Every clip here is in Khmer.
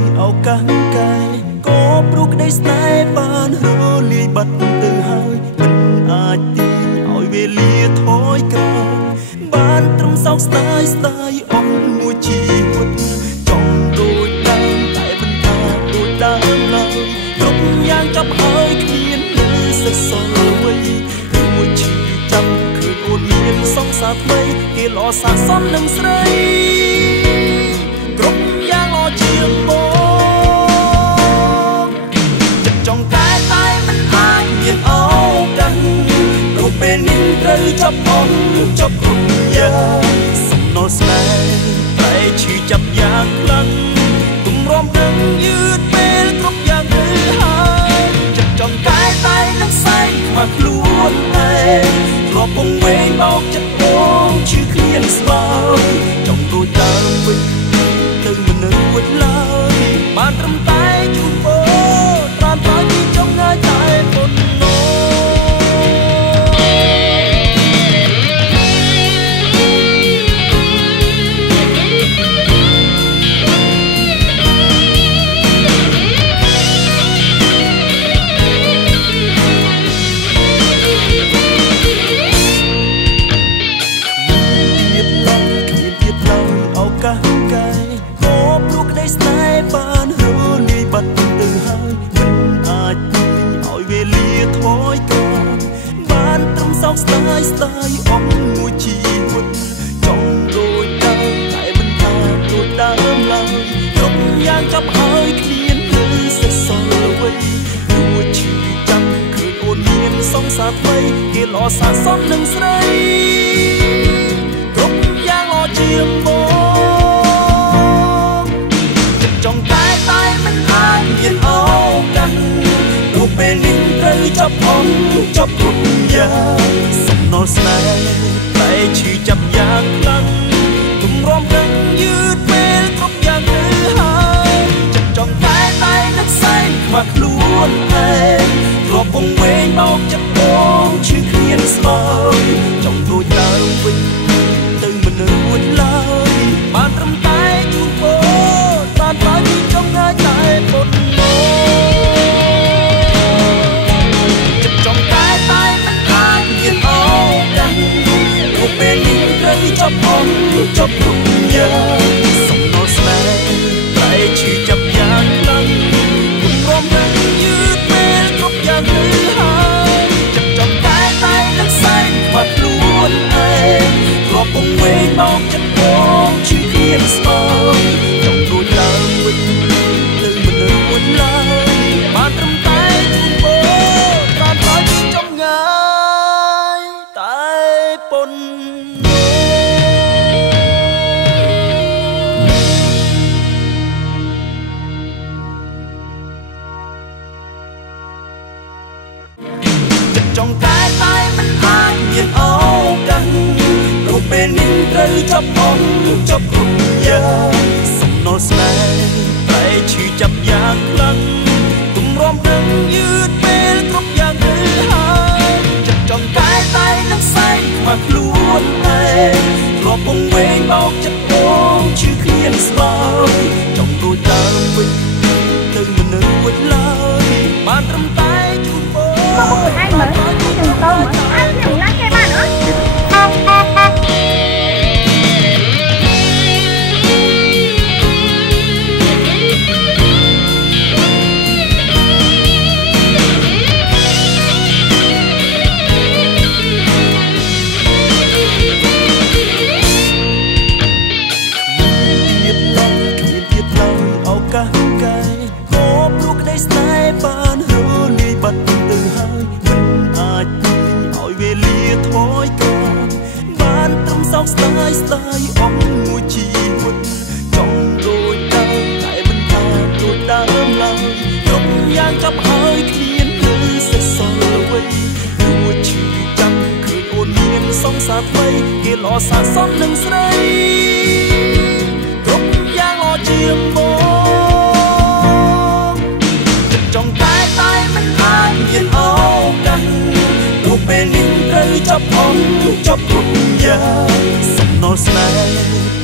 យឱកាសកាយក៏ព្រោះក្តីស្នេហ៍បានរលាយបាត់ទៅហើយមិនអាចទាញឲ្យវេលាថយក្រោយបានត្រឹមសោកស្ដាយស្ដាយអស់មួយជីវិតចង់ដូចដើមតែមិនថាដូចដើមឡើយគ្រប់យ៉ាងចាប់ហើយគ្មាននៅសេសសល់អ្វីមួយឈឺចាំឃើញអូនមានសង្សារថ្មីគេល្អសាសននឹងស្រីគ្រប់យ៉ាងល្អជាងបងចិត្តចង់តែមិនអាចមានឱកាសព្រោះពេលនេះត្រូវចាប់បងចាប់គ្រប់យ៉ាងសំណុលស្នេហ៍តែឈឺចាប់យ៉ាងខ្លាំងគំរាមនឹងយឺតពេលគ្រប់យ៉ាងទៅហើយចិត្តចង់តែនឹងសែងខ្វះខ្លួនឯងធ្លាប់ពងវែងបោកចិត្តបងឈឺគ្មានស្បើយចង់ដូចដើមវិញទៅមិននៅវិញឡើយបានត្រឹមតែជួបបងត្រាំតែពីចង់ងាយតែប៉ុណ្ណោះស្នេហ៍បានរលាយបាត់ទៅហើយមិនអាចទាញឲ្យវេលាថយក្រោយបានត្រឹមសោកស្ដាយស្ដាយអស់មួយជីវិតចង់ដូចដើមតែមិនថាដូចដើមឡើយគ្រប់យ៉ាងចាប់ហើយគ្មាននៅសេសសល់អ្វីដូចឈឺចាំឃើញអូនមានសង្សារថ្មីគេល្អសាសននឹងស្រីគ្រប់យ៉ាងល្អជាងបងចង់តែមិនអាចមានឱកាសព្រោះពេលនេះត្រូវចាប់បងចាប់គ្រប់យ៉ាងសំណុលស្នេហ៍តែឈឺចាប់យ៉ាងខ្លាំងទម្រាំនឹងយឺតពេលគ្រប់យ៉ាងទៅហើយចិត្តចង់តែនឹកសែងខ្វះខ្លួនឯងធ្លាប់ពងវែងបោកចិត្តបងឈឺគ្មានស្បើយចង់ដូចដើមវិញទៅមិននៅវិញឡើយបានត្រឹមតែជួបបងបានតែពីចង់ងាយតែប៉ុណ្ណោះចិត្តចង់តែមិនអាចមានឱកាសព្រោះពេលនេះត្រូវចាប់បងចាប់គ្រប់យ៉ាងសំណុលស្នេហ៍តែឈឺចាប់យ៉ាងខ្លាំងគំរាមនឹងយឺតពេលគ្រប់យ៉ាងទៅហើយចិត្តចង់តែនឹងសែងខ្វះខ្លួនឯងធ្លាប់ពងវែងបោកចិត្តបងឈឺគ្មានស្បើយចង់ដូចដើមវិញទៅមិននៅវិញឡើយបានត្រឹមតែជួបបងតាមតែពីចំងាយតែប៉ុណ្ណោះចិត្តចង់តែមិនអាចមានឱកាសព្រោះពេលនេះត្រូវចាប់បងចាប់គ្រប់យ៉ាងសំណុលស្នេហ៍តែឈឺចាប់យ៉ាងខ្លាំងទម្រាំនឹងយឺតពេលគ្រប់យ៉ាងទៅហើយចិត្តចង់តែនឹងសែងខ្វះខ្លួនឯងធ្លាប់ពងវែងបោកចិត្តបងឈឺគ្មានស្បើយចង់ដូចដើមវិញទៅមិននៅវិញឡើយបានត្រឹមតែជួបបងanh mới từng tô anh đừng lái cái bạn nữaឱកាសកាយក៏ព្រោះក្តីស្នេហ៍បានរលាយបាត់ទៅហើយមិនអាចទាញឲ្យវេលាថយក្រោយបានត្រឹមសោកស្ដាយស្ដាយអស់មួយជីវិតចង់ដូចដើមតែមិនថាដូចដើមឡើយគ្រប់យ៉ាងចាប់ហើយគ្មាននៅសេសសល់អ្វីដូចឈឺចាំឃើញអូនមានសង្សារថ្មីគេល្អសាសននឹងស្រីគ្រប់យ៉ាងល្អជាងបងចិត្តចង់តែមិនអាចមានឱកាសព្រោះពេលនេះត្រូវចាប់បងចាប់គ្រប់យ៉ាងសំណុលស្នេហ៍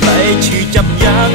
តែឈឺចាប់យ៉ាង